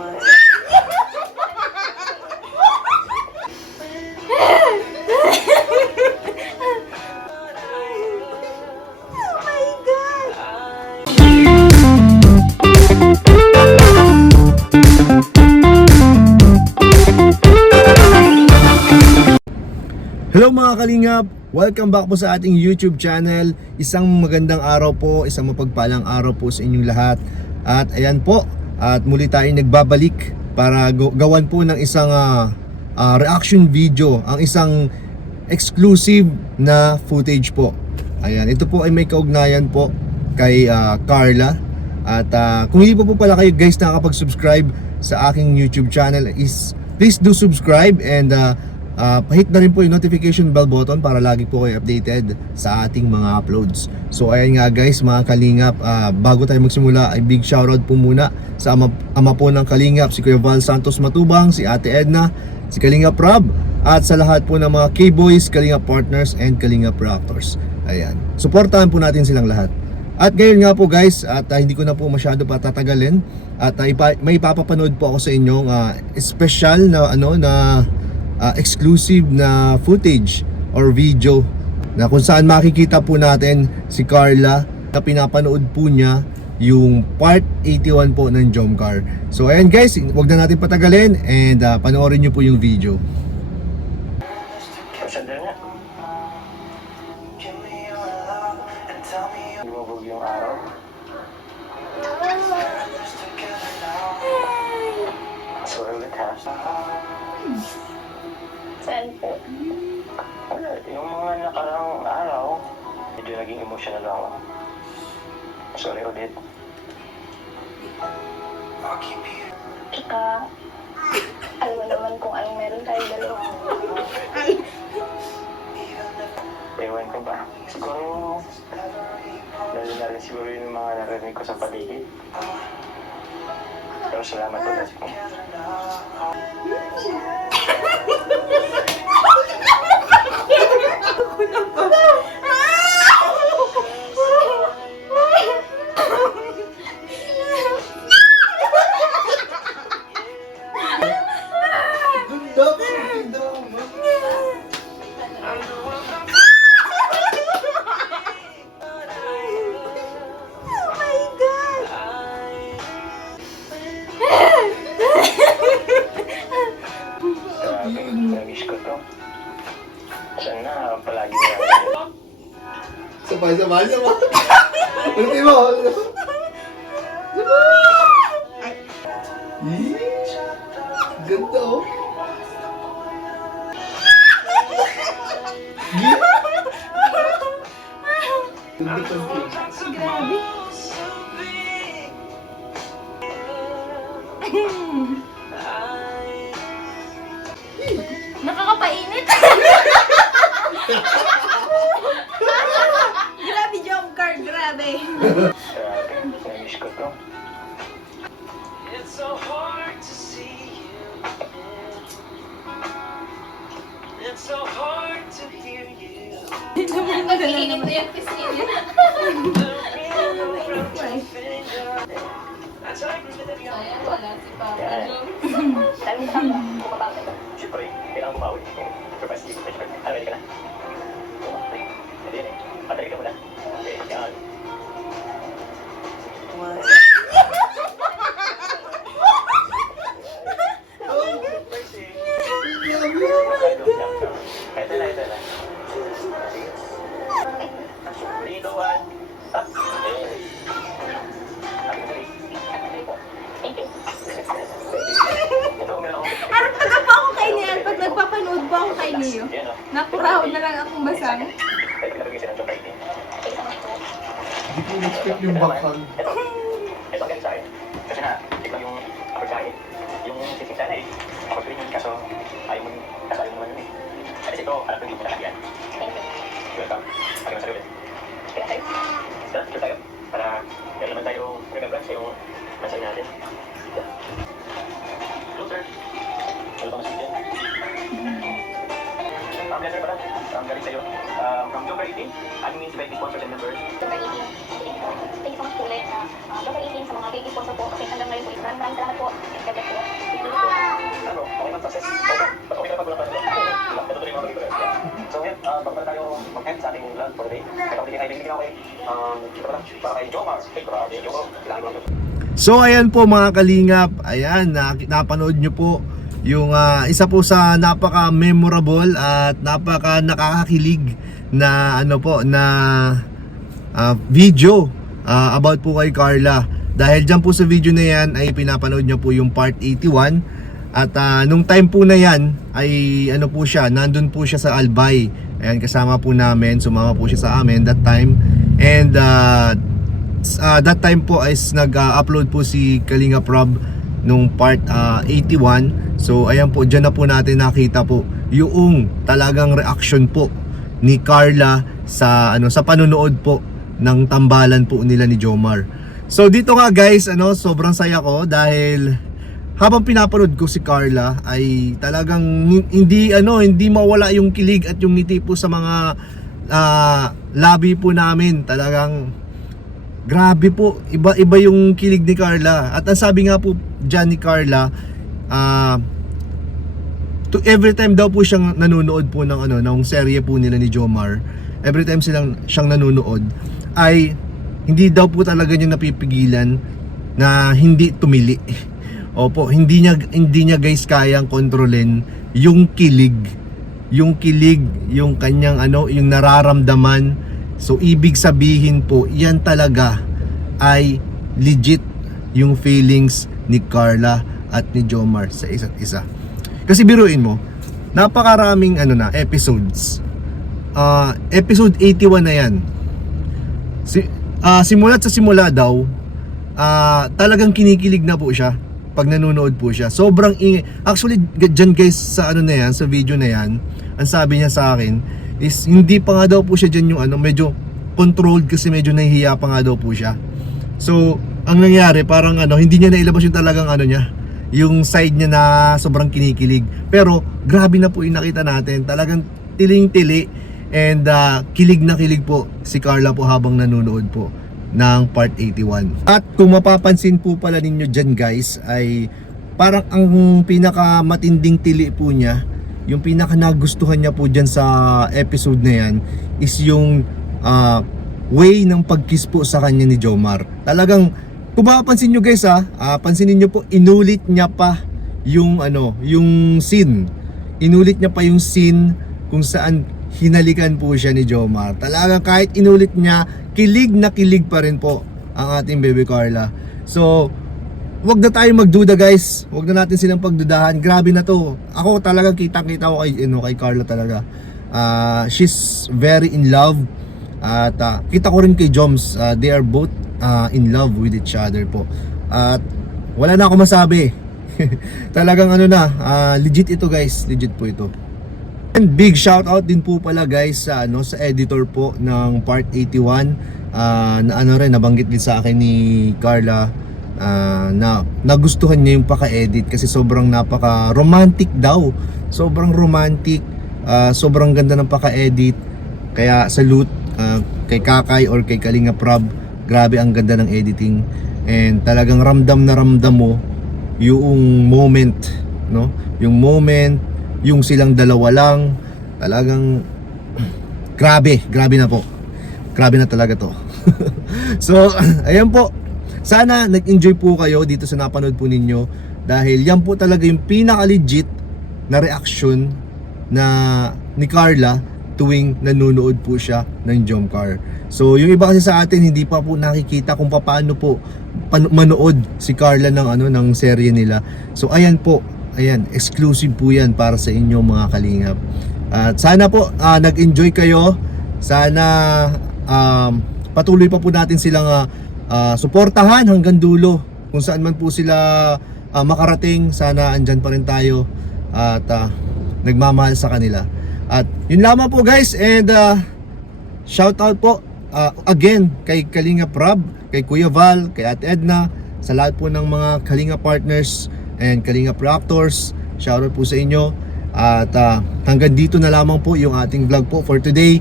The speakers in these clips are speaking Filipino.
Hello mga kalingap! Welcome back po sa ating YouTube channel. Isang magandang araw po, isang mapagpalang araw po sa inyong lahat. At ayan po, at muli tayo nagbabalik para gawan po ng isang reaction video, ang isang exclusive na footage po. Ayan, ito po ay may kaugnayan po kay Carla. At kung hindi po pala kayo guys nakakapag-subscribe sa aking YouTube channel, please do subscribe and hit na rin po yung notification bell button para lagi po kayo updated sa ating mga uploads. So ayan nga guys mga kalingap, bago tayo magsimula ay big shoutout po muna sa ama po ng kalingap, si Kuya Val Santos Matubang, si Ate Edna, si Kalingap Rob, at sa lahat po ng mga K-Boys, Kalingap Partners, and Kalingap Raptors. Ayan, supportahan po natin silang lahat. At ngayon nga po guys, at hindi ko na po masyado patatagalin, at may ipapapanood po ako sa inyong special na exclusive na footage or video na kung saan makikita po natin si Carla na pinapanood po niya yung part 81 po ng Jomcar. So ayan guys, wag na natin patagalin and panoorin niyo po yung video. Lumabog yung araw. So ulit ha. Saan po? Wala, yung mga nakaraang araw, medyo naging emotional ako. Sorry ulit. Tsaka, alam mo naman kung anong meron tayo dalawa. Ewan ko ba? Siguro, lalo na rin siguro yung mga narinig ko sa paligid. Pero salamat ulit. Namiss ko to. Sana palagi na ako. Sabay-sabay naman. Ulitin mo. Ganda oh. Grabe. Nakakapainit. Grabe, Jomcar, grabe. Grabe, namiss ko to. It's so hard to see you. It's so hard to hear you. Pag-iinit na yung pisngi. Sayang, wala si Papa Jom. Sabi mo tama, kumapagod ka. Siyempre, kailangan bumawi. Kapasiti ko, siyempre. Ready ka na? Hindi na eh. Patali ka muna. Okay, yan. Ito na. Dito, one. Up. Pag nagpapanood po ako kay Neo, nakuraw na lang akong basang. Hindi ko expect yung background. Ito ang sa akin. Kasi na, tignan yung upper side. Yung sisig sana eh. Ako yun, kaso ayaw mo naman yun eh. Kasi ito, alam ko hindi mo nalagyan. Welcome. Pag naman sa ulit. Kaya tayo. Tara, picture tayo. Para meron naman tayo remembrance sa yung mansay natin. Closer. Ano ba masig yan? Letter pala. Galing sa'yo. From Jomcar 18, aming invite sponsors and members. Jomcar 18, thank you so much po ulit. Jomcar 18 sa mga baby sponsor po. Kasi hanggang ngayon po, maraming salamat po. God bless po. Para kay Jomar. Ay, grabe. Jomar, kailangan mo. So ayan po mga kalingap, ayan, napanood nyo po yung isa po sa napaka-memorable at napaka-nakakakilig na ano po na video about po kay Carla. Dahil dyan po sa video na yan ay pinapanood nyo po yung part 81. At nung time po na yan ay ano po siya, nandun po siya sa Albay. Ayan, kasama po namin, sumama po siya sa amin that time. And that time po is nag-upload po si Kalinga Prab nung part 81. So ayan po, dyan na po natin nakita po yung talagang reaction po ni Carla sa sa panonood po ng tambalan po nila ni Jomar. So dito nga guys, sobrang saya ko dahil habang pinapanood ko si Carla ay talagang hindi mawala yung kilig at yung ngiti po sa mga labi po namin. Talagang grabe po, iba yung kilig ni Carla. At ang sabi nga po dyan ni Carla, every time daw po siyang nanonood po ng serye po nila ni Jomar, every time siyang nanonood ay hindi daw po talaga niya napipigilan na hindi tumili. Opo, hindi niya guys kayang kontrolin yung kilig, yung kanyang yung nararamdaman. So ibig sabihin po, yan talaga ay legit yung feelings ni Carla at ni Jomar sa isa't isa. Kasi biruin mo, napakaraming episodes. Episode 81 na yan. Simula't sa simula daw, talagang kinikilig na po siya pag nanonood po siya. Sobrang ingay. Actually, dyan guys, sa sa video na yan, ang sabi niya sa akin is hindi pa nga daw po siya dyan yung medyo controlled kasi medyo nahihiya pa nga daw po siya. So, ang nangyari, parang hindi niya nailabas yung talagang niya, yung side niya na sobrang kinikilig. Pero, grabe na po yung nakita natin. Talagang tiling-tili and kilig na kilig po si Carla po habang nanonood po ng part 81. At kung mapapansin po pala ninyo dyan guys, ay parang ang pinaka matinding tili po niya, yung pinaka nagustuhan niya po dyan sa episode na yan is yung way ng pag-kiss po sa kanya ni Jomar. Talagang kung mapapansin nyo guys pansinin nyo po, inulit niya pa yung yung scene. Inulit niya pa yung scene kung saan hinalikan po siya ni Jomar. Talagang kahit inulit niya, kilig na kilig pa rin po ang ating baby Carla. So, wag na tayo magduda guys. Wag na natin silang pagdudahan. Grabe na to. Ako talagang kitang-kita ko kay Carla talaga. She's very in love. At kita ko rin kay Joms. They are both in love with each other po. At wala na ako masabi. Talagang legit ito guys. Legit po ito. And big shout out din po pala guys sa editor po ng part 81 na nabanggit din sa akin ni Carla na nagustuhan niya yung paka-edit kasi sobrang napaka-romantic daw. Sobrang romantic, sobrang ganda ng paka-edit. Kaya salute kay Kakay or kay Kalinga Prab. Grabe ang ganda ng editing and talagang ramdam na ramdam mo yung moment, no? Yung moment, yung silang dalawa lang, talagang grabe na po. Grabe na talaga to. So, ayan po. Sana nag-enjoy po kayo dito sa napanood po ninyo dahil yan po talaga yung pinaka-legit na reaction na ni Carla tuwing nanonood po siya ng Jomcar. So, yung iba kasi sa atin hindi pa po nakikita kung paano po manood si Carla ng serye nila. So, ayan po. Ayan, exclusive po yan para sa inyo mga kalingap. At sana po nag-enjoy kayo. Sana patuloy pa po natin silang suportahan hanggang dulo. Kung saan man po sila makarating, sana andyan pa rin tayo at nagmamahal sa kanila. At yun lamang po guys, and shout out po again kay Kalinga Prab, kay Kuya Val, kay Ate Edna, sa lahat po ng mga Kalinga partners and Kalinga Proctors. Shoutout po sa inyo. At hanggang dito na lamang po yung ating vlog po for today.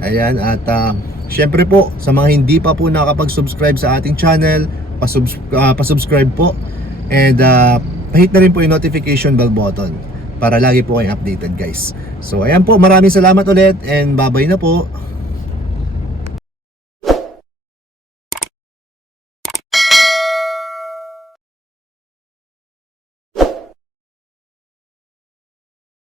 Ayan, at syempre po sa mga hindi pa po nakapag-subscribe sa ating channel, pa-subscribe po. And pahit na rin po yung notification bell button para lagi po kayong updated guys. So ayan po, maraming salamat ulit and bye-bye na po.